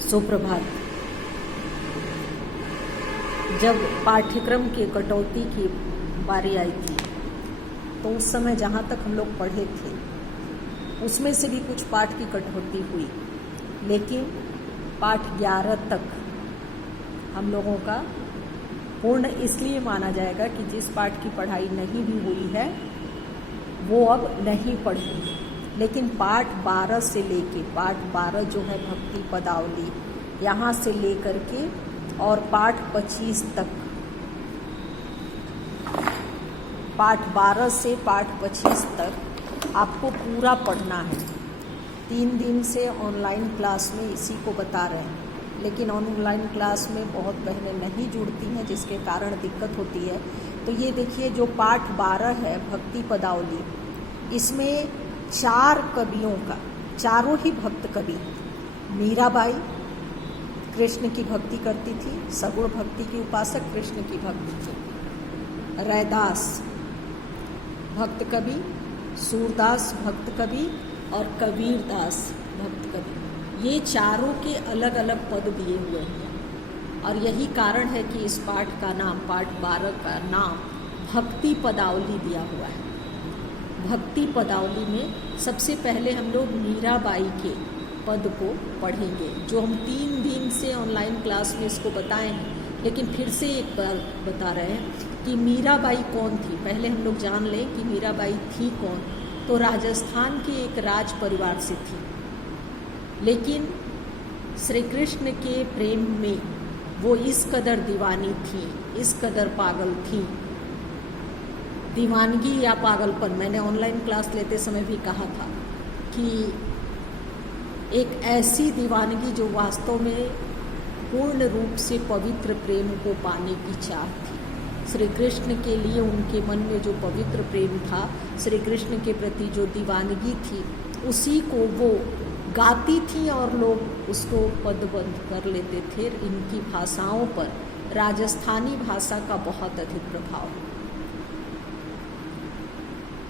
सुप्रभात। जब पाठ्यक्रम के कटौती की बारी आई थी तो उस समय जहाँ तक हम लोग पढ़े थे उसमें से भी कुछ पाठ की कटौती हुई, लेकिन पाठ 11 तक हम लोगों का पूर्ण इसलिए माना जाएगा कि जिस पाठ की पढ़ाई नहीं भी हुई है वो अब नहीं पढ़ेंगे। लेकिन पाठ 12 से लेके पाठ 12 जो है भक्ति पदावली, यहाँ से लेकर के और पाठ 25 तक, पाठ 12 से पाठ 25 तक आपको पूरा पढ़ना है। 3 दिन से ऑनलाइन क्लास में इसी को बता रहे हैं, लेकिन ऑनलाइन क्लास में बहुत बहनें नहीं जुड़ती हैं जिसके कारण दिक्कत होती है। तो ये देखिए जो पाठ 12 है भक्ति पदावली, इसमें 4 कवियों का, चारों ही भक्त कवि, मीराबाई कृष्ण की भक्ति करती थी, सगुण भक्ति की उपासक कृष्ण की भक्ति थी, रैदास भक्त कवि, सूरदास भक्त कवि और कबीरदास भक्त कवि, ये चारों के अलग अलग पद दिए हुए हैं। और यही कारण है कि इस पाठ का नाम, पाठ 12 का नाम भक्ति पदावली दिया हुआ है। भक्ति पदावली में सबसे पहले हम लोग मीराबाई के पद को पढ़ेंगे, जो हम 3 दिन से ऑनलाइन क्लास में इसको बताए हैं, लेकिन फिर से एक बार बता रहे हैं कि मीराबाई कौन थी। पहले हम लोग जान लें कि मीराबाई थी कौन। तो राजस्थान के एक राज परिवार से थी, लेकिन श्री कृष्ण के प्रेम में वो इस कदर दीवानी थी, इस कदर पागल थी। दीवानगी या पागलपन, मैंने ऑनलाइन क्लास लेते समय भी कहा था कि एक ऐसी दीवानगी जो वास्तव में पूर्ण रूप से पवित्र प्रेम को पाने की चाह थी। श्री कृष्ण के लिए उनके मन में जो पवित्र प्रेम था, श्री कृष्ण के प्रति जो दीवानगी थी, उसी को वो गाती थी और लोग उसको पदबंद कर लेते थे। इनकी भाषाओं पर राजस्थानी भाषा का बहुत अधिक प्रभाव।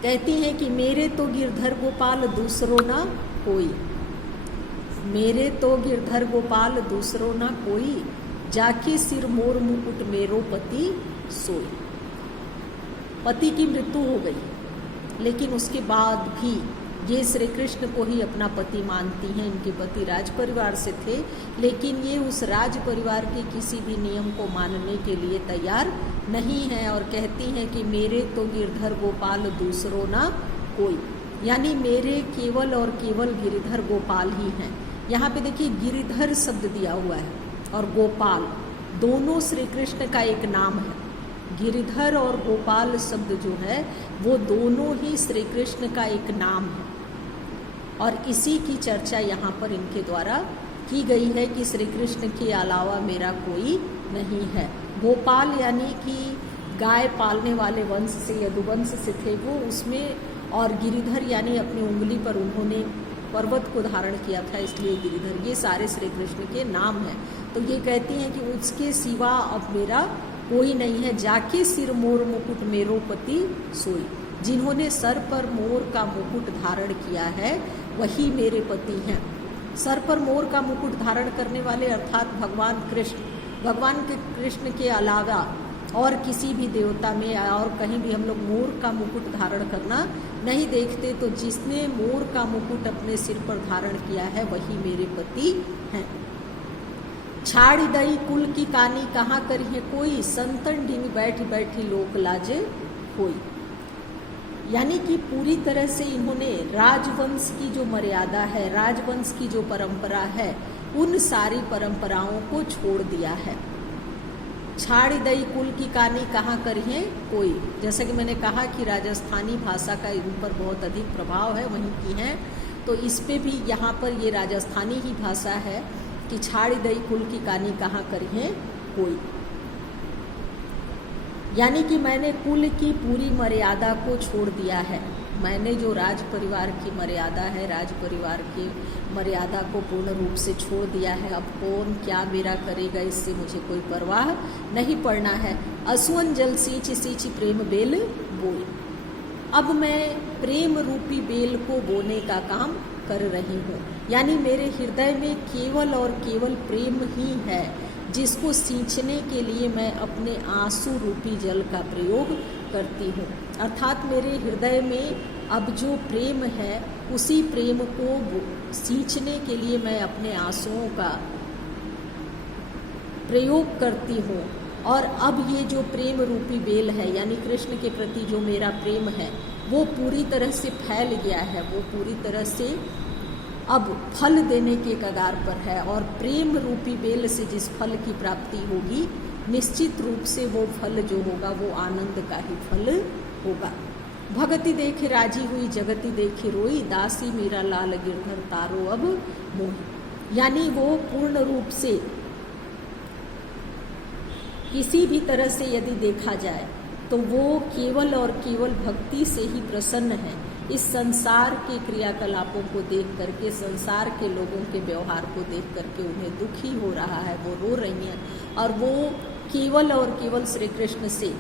कहती हैं कि मेरे तो गिरधर गोपाल दूसरो ना कोई, मेरे तो गिरधर गोपाल दूसरो ना कोई, जाके सिर मोर मुकुट मेरो पति सोई। पति की मृत्यु हो गई, लेकिन उसके बाद भी ये श्री कृष्ण को ही अपना पति मानती हैं। इनके पति राज परिवार से थे, लेकिन ये उस राज परिवार के किसी भी नियम को मानने के लिए तैयार नहीं है और कहती हैं कि मेरे तो गिरधर गोपाल दूसरो ना कोई, यानी मेरे केवल और केवल गिरिधर गोपाल ही हैं। यहाँ पे देखिए गिरिधर शब्द दिया हुआ है और गोपाल, दोनों श्री कृष्ण का एक नाम है। गिरिधर और गोपाल शब्द जो है वो दोनों ही श्री कृष्ण का एक नाम है और इसी की चर्चा यहाँ पर इनके द्वारा की गई है कि श्री कृष्ण के अलावा मेरा कोई नहीं है। गोपाल यानी कि गाय पालने वाले वंश से, यदुवंश से थे वो उसमें, और गिरिधर यानी अपनी उंगली पर उन्होंने पर्वत को धारण किया था, इसलिए गिरिधर। ये सारे श्री कृष्ण के नाम हैं। तो ये कहती हैं कि उसके सिवा अब मेरा कोई नहीं है, जाके सिर मोर मुकुट मेरो पति सोई। जिन्होंने सर पर मोर का मुकुट धारण किया है वही मेरे पति हैं। सर पर मोर का मुकुट धारण करने वाले अर्थात भगवान कृष्ण, भगवान के कृष्ण के अलावा और किसी भी देवता में और कहीं भी हम लोग मोर का मुकुट धारण करना नहीं देखते। तो जिसने मोर का मुकुट अपने सिर पर धारण किया है वही मेरे पति हैं। छाड़ी दई कुल की कानी कहाँ करी है कोई, संतन ढिंग बैठी बैठी लोक लाज कोई। यानी कि पूरी तरह से इन्होंने राजवंश की जो मर्यादा है, राजवंश की जो परंपरा है, उन सारी परंपराओं को छोड़ दिया है। छाड़ी दई कुल की कानी कहाँ करी है कोई, जैसा कि मैंने कहा कि राजस्थानी भाषा का इन पर बहुत अधिक प्रभाव है, वहीं की है। तो इस पे भी यहाँ पर ये राजस्थानी ही भाषा है कि छाड़ी दई कुल की कानी कहाँ करी है कोई, यानी कि मैंने कुल की पूरी मर्यादा को छोड़ दिया है। मैंने जो राज परिवार की मर्यादा है, राज परिवार की मर्यादा को पूर्ण रूप से छोड़ दिया है। अब कौन क्या मेरा करेगा इससे मुझे कोई परवाह नहीं पड़ना है। असुवन जल सींच सींच प्रेम बेल बोई, अब मैं प्रेम रूपी बेल को बोने का काम कर रही हूँ। यानी मेरे हृदय में केवल और केवल प्रेम ही है, जिसको सींचने के लिए मैं अपने आंसू रूपी जल का प्रयोग करती हूँ। अर्थात मेरे हृदय में अब जो प्रेम है, उसी प्रेम को सींचने के लिए मैं अपने आंसुओं का प्रयोग करती हूँ। और अब ये जो प्रेम रूपी बेल है, यानी कृष्ण के प्रति जो मेरा प्रेम है, वो पूरी तरह से फैल गया है, वो पूरी तरह से अब फल देने के कगार पर है। और प्रेम रूपी बेल से जिस फल की प्राप्ति होगी, निश्चित रूप से वो फल जो होगा वो आनंद का ही फल होगा। भगति देखे राजी हुई, जगति देखे रोई, दासी मेरा लाल गिरधर तारो अब मोही। यानी वो पूर्ण रूप से किसी भी तरह से यदि देखा जाए तो वो केवल और केवल भक्ति से ही प्रसन्न है। इस संसार के क्रियाकलापों को देख करके, संसार के लोगों के व्यवहार को देख करके उन्हें दुखी हो रहा है, वो रो रही हैं, और वो केवल और केवल श्री कृष्ण से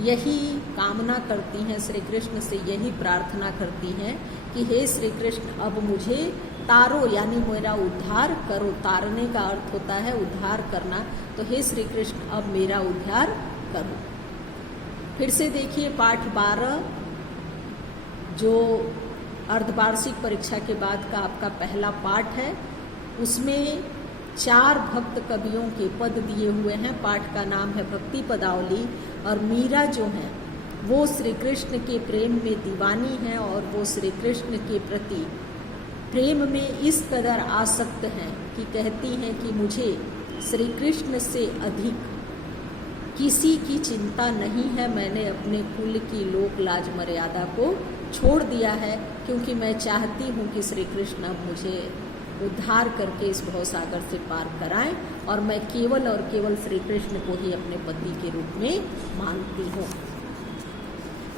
यही कामना करती हैं, श्री कृष्ण से यही प्रार्थना करती हैं कि हे श्री कृष्ण, अब मुझे तारो, यानी मेरा उद्धार करो। तारने का अर्थ होता है उद्धार करना। तो हे श्री कृष्ण, अब मेरा उद्धार करो। फिर से देखिए पाठ 12, जो अर्धवार्षिक परीक्षा के बाद का आपका पहला पाठ है। उसमें 4 भक्त कवियों के पद दिए हुए हैं। पाठ का नाम है भक्ति पदावली। और मीरा जो है वो श्री कृष्ण के प्रेम में दीवानी है, और वो श्री कृष्ण के प्रति प्रेम में इस कदर आसक्त हैं कि कहती हैं कि मुझे श्री कृष्ण से अधिक किसी की चिंता नहीं है। मैंने अपने कुल की लोक लाज मर्यादा को छोड़ दिया है, क्योंकि मैं चाहती हूँ कि श्री कृष्ण अब मुझे उद्धार करके इस भवसागर से पार कराएं, और मैं केवल और केवल श्री कृष्ण को ही अपने पति के रूप में मानती हूँ।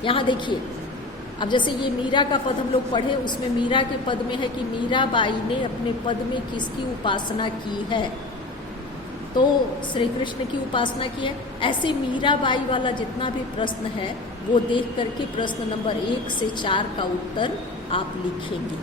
यहाँ देखिए, अब जैसे ये मीरा का पद हम लोग पढ़े, उसमें मीरा के पद में है कि मीराबाई ने अपने पद में किसकी उपासना की है, तो श्री कृष्ण की उपासना की है। ऐसे मीराबाई वाला जितना भी प्रश्न है वो देख करके प्रश्न नंबर 1 से 4 का उत्तर आप लिखेंगे।